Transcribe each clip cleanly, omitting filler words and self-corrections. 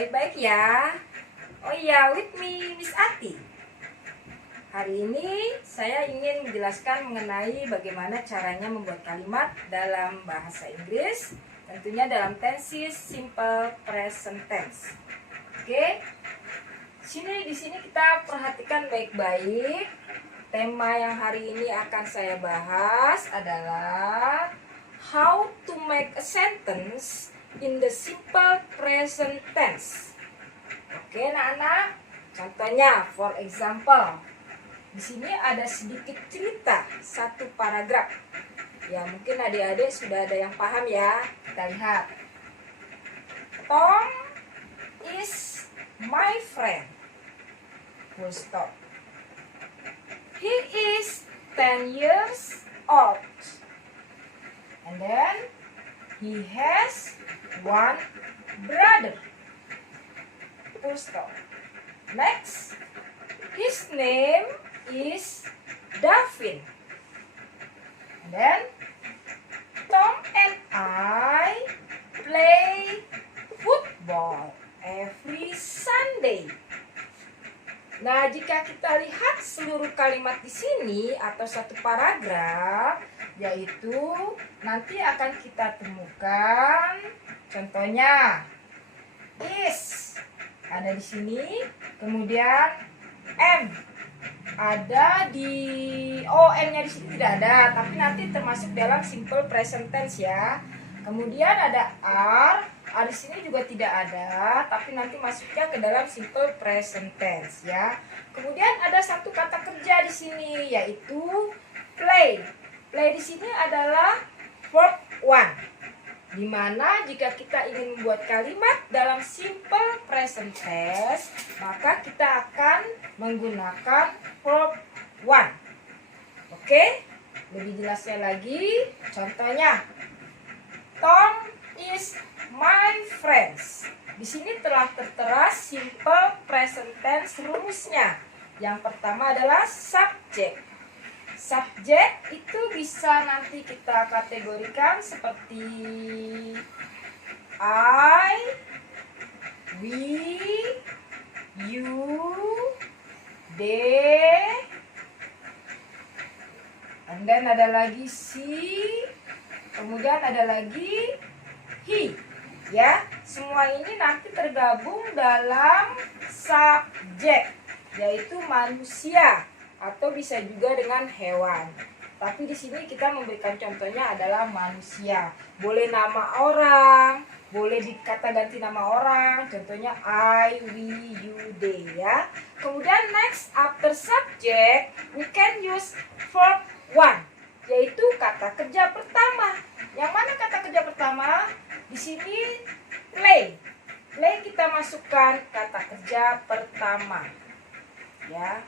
baik-baik ya. Oh iya, with me Miss Ati. Hari ini saya ingin menjelaskan mengenai bagaimana caranya membuat kalimat dalam bahasa Inggris, tentunya dalam tenses simple present tense. Oke. Di sini kita perhatikan baik-baik. Tema yang hari ini akan saya bahas adalah how to make a sentence in the simple present tense. Oke, anak-anak. Contohnya, for example, di sini ada sedikit cerita, satu paragraf. Ya, mungkin adik-adik sudah ada yang paham ya. Kita lihat. Tom is my friend. Full stop. He is 10 years old. And then he has one brother. Full stop. Next, his name is Davin. And then Tom and I play football every Sunday. Nah, jika kita lihat seluruh kalimat di sini atau satu paragraf, yaitu nanti akan kita temukan contohnya is ada di sini, kemudian am ada di n-nya di sini tidak ada, tapi nanti termasuk dalam simple present tense ya. Kemudian ada are di sini juga tidak ada, tapi nanti masuknya ke dalam simple present tense ya. Kemudian ada satu kata kerja di sini yaitu play. Play di sini adalah verb one. Dimana jika kita ingin membuat kalimat dalam simple present tense, maka kita akan menggunakan verb one. Oke, lebih jelasnya lagi, contohnya Tom is my friends. Di sini telah tertera simple present tense rumusnya. Yang pertama adalah subject. Subject itu bisa nanti kita kategorikan seperti I, we, you, they, and then ada lagi she, kemudian ada lagi he. Ya, semua ini nanti tergabung dalam subjek, yaitu manusia atau bisa juga dengan hewan. Tapi di sini kita memberikan contohnya adalah manusia. Boleh nama orang, boleh dikata ganti nama orang, contohnya I, we, you, they ya. Kemudian next after subject we can use verb one, yaitu kata kerja pertama. Yang mana kata kerja pertama? Di sini play. Play kita masukkan kata kerja pertama. Ya.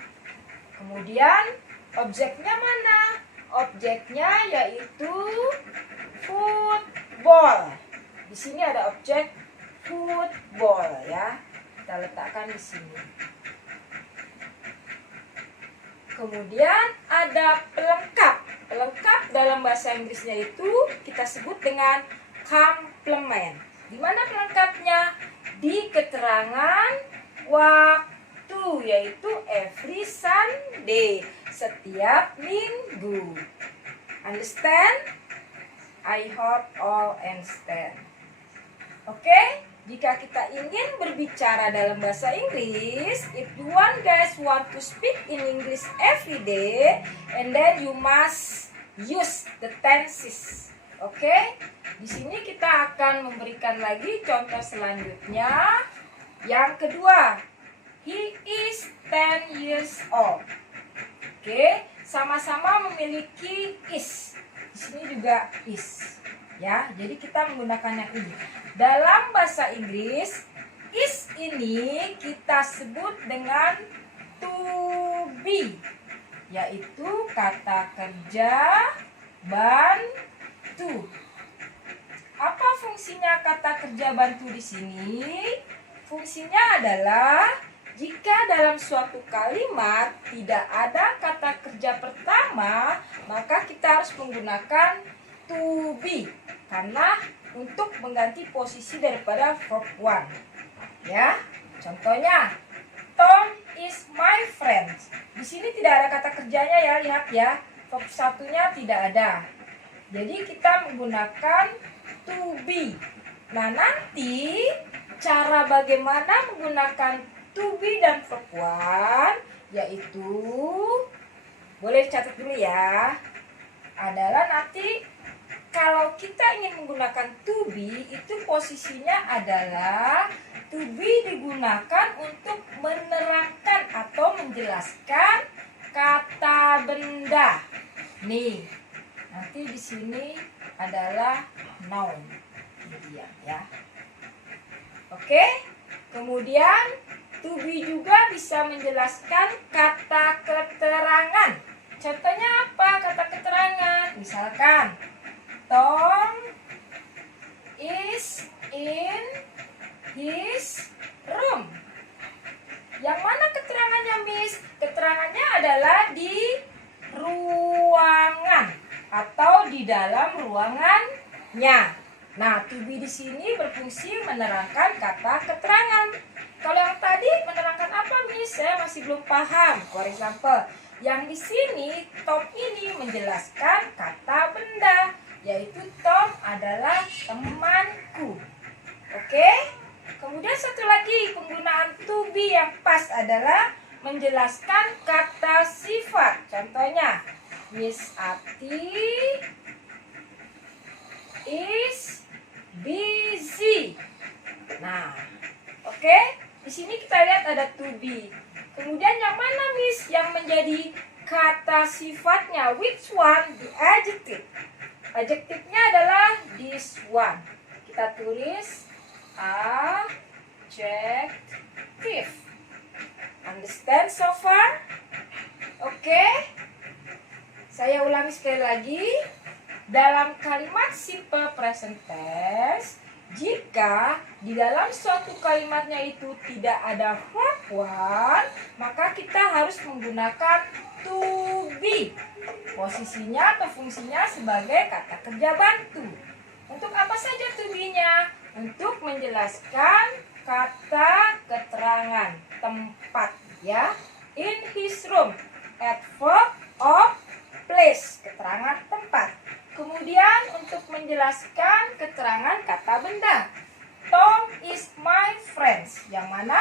Kemudian objeknya mana? Objeknya yaitu football. Di sini ada objek football ya. Kita letakkan di sini. Kemudian ada pelengkap. Pelengkap dalam bahasa Inggrisnya itu kita sebut dengan complement. Di mana pelengkapnya? Di keterangan waktu, yaitu every Sunday, setiap minggu. Understand? I hope all understand. Oke, jika kita ingin berbicara dalam bahasa Inggris, if you guys want to speak in English every day, and then you must use the tenses. Oke, di sini kita akan memberikan lagi contoh selanjutnya. Yang kedua, he is 10 years old. Oke, sama-sama memiliki is. Di sini juga is. Ya, jadi kita menggunakannya ini. Dalam bahasa Inggris, is ini kita sebut dengan to be, yaitu kata kerja bantu. Apa fungsinya kata kerja bantu di sini? Fungsinya adalah jika dalam suatu kalimat tidak ada kata kerja pertama, maka kita harus menggunakan to be karena untuk mengganti posisi daripada verb one. Ya, contohnya Tom is my friend. Di sini tidak ada kata kerjanya ya, lihat ya. Verb satunya tidak ada. Jadi kita menggunakan to be. Nah, nanti cara bagaimana menggunakan to be dan verb one yaitu boleh catat dulu ya. Adalah nanti kalau kita ingin menggunakan to be, itu posisinya adalah to be digunakan untuk menerangkan atau menjelaskan kata benda. Nih, nanti di sini adalah noun. Ini dia ya. Oke, kemudian to be juga bisa menjelaskan kata keterangan. Contohnya apa kata keterangan? Misalkan Tom is in his room. Yang mana keterangannya, Miss? Keterangannya adalah di ruangan atau di dalam ruangannya. Nah, to be di sini berfungsi menerangkan kata keterangan. Kalau yang tadi menerangkan apa, Miss? Saya masih belum paham. For example, yang di sini Tom ini menjelaskan kata benda, yaitu Tom adalah temanku. Oke? Kemudian satu lagi penggunaan to be yang pas adalah menjelaskan kata sifat. Contohnya, Miss Ati is busy. Nah, oke? Di sini kita lihat ada to be. Kemudian yang mana, Miss, yang menjadi kata sifatnya? Which one? The adjective. Adjektifnya adalah this one. Kita tulis adjective. Understand so far? Oke. Saya ulangi sekali lagi. Dalam kalimat simple present tense, jika di dalam suatu kalimatnya itu tidak ada verb one, maka kita harus menggunakan to be. Posisinya atau fungsinya sebagai kata kerja bantu. Untuk apa saja to be-nya? Untuk menjelaskan kata keterangan tempat ya. In his room, adverb of place, keterangan tempat. Kemudian untuk menjelaskan keterangan kata benda, Tom is my friends. Yang mana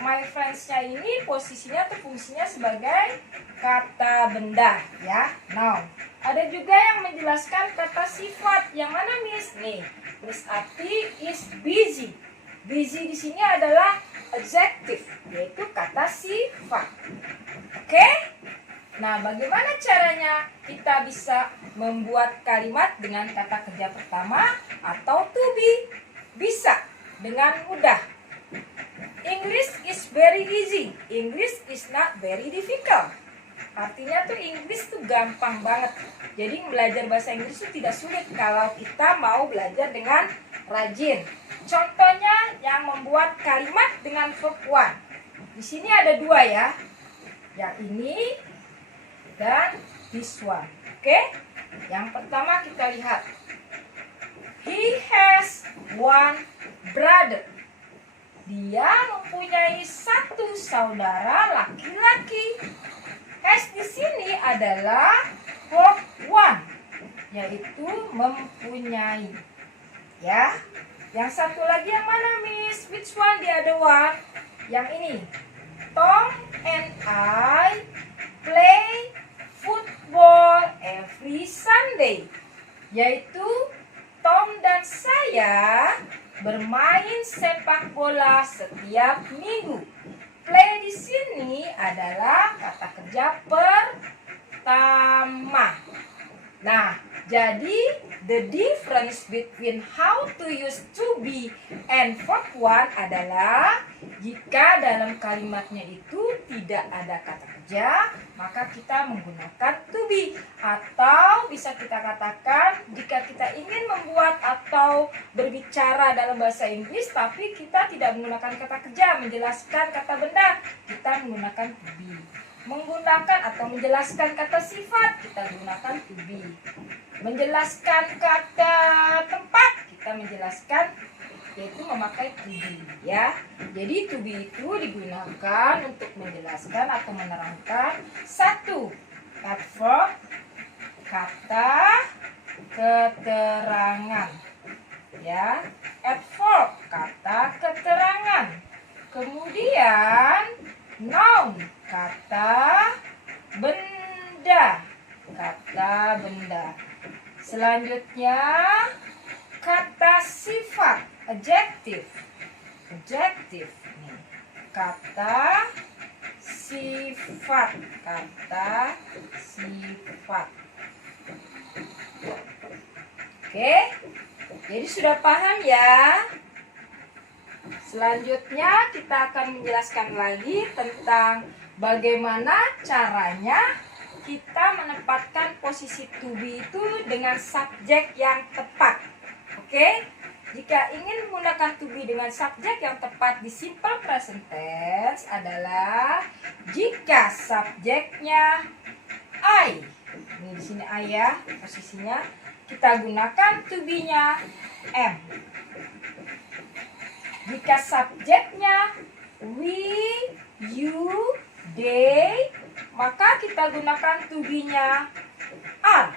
my friends-nya ini posisinya atau fungsinya sebagai kata benda ya. Noun. Ada juga yang menjelaskan kata sifat. Yang mana, Miss? Nih, Miss Ati is busy. Busy di sini adalah adjective, yaitu kata sifat. Oke? Nah, bagaimana caranya kita bisa membuat kalimat dengan kata kerja pertama atau to be? Bisa dengan mudah. English is very easy. English is not very difficult. Artinya tuh Inggris tuh gampang banget. Jadi belajar bahasa Inggris itu tidak sulit kalau kita mau belajar dengan rajin. Contohnya yang membuat kalimat dengan verb one. Di sini ada dua ya. Yang ini dan this one. Oke? Yang pertama kita lihat. He has one brother. Dia mempunyai satu saudara laki-laki. Has di sini adalah verb one, yaitu mempunyai. Ya. Yang satu lagi yang mana, Miss? Which one the other one? Yang ini. Tom and I play football every Sunday. Yaitu Tom dan saya bermain sepak bola setiap minggu. Play di sini adalah kata kerja pertama. Nah, jadi the difference between how to use to be and verb one adalah jika dalam kalimatnya itu tidak ada kata kerja, maka kita menggunakan to be. Atau bisa kita katakan jika kita ingin membuat atau berbicara dalam bahasa Inggris tapi kita tidak menggunakan kata kerja, menjelaskan kata benda, kita menggunakan to be. Menggunakan atau menjelaskan kata sifat, kita menggunakan to be. Menjelaskan kata tempat, kita menjelaskan yaitu memakai to be ya. Jadi to be itu digunakan untuk menjelaskan atau menerangkan satu adverb, kata keterangan ya, adverb kata keterangan. Kemudian noun kata benda, kata benda. Selanjutnya kata sifat, adjective, adjective nih. Kata sifat, kata sifat. Oke, jadi sudah paham ya. Selanjutnya kita akan menjelaskan lagi tentang bagaimana caranya kita menempatkan posisi to be itu dengan subjek yang tepat. Oke, jika ingin menggunakan to be dengan subjek yang tepat di simple present tense adalah jika subjeknya I. Ini di sini I ya posisinya. Kita gunakan to be-nya am. Jika subjeknya we, you, they, maka kita gunakan to be-nya are.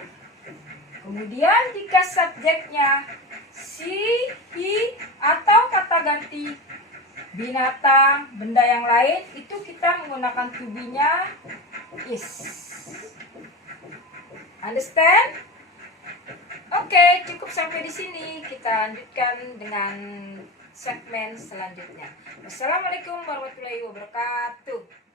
Kemudian jika subjeknya she, he, atau kata ganti binatang, benda yang lain, itu kita menggunakan to be-nya is. Understand? Oke, cukup sampai di sini. Kita lanjutkan dengan segmen selanjutnya. Wassalamualaikum warahmatullahi wabarakatuh.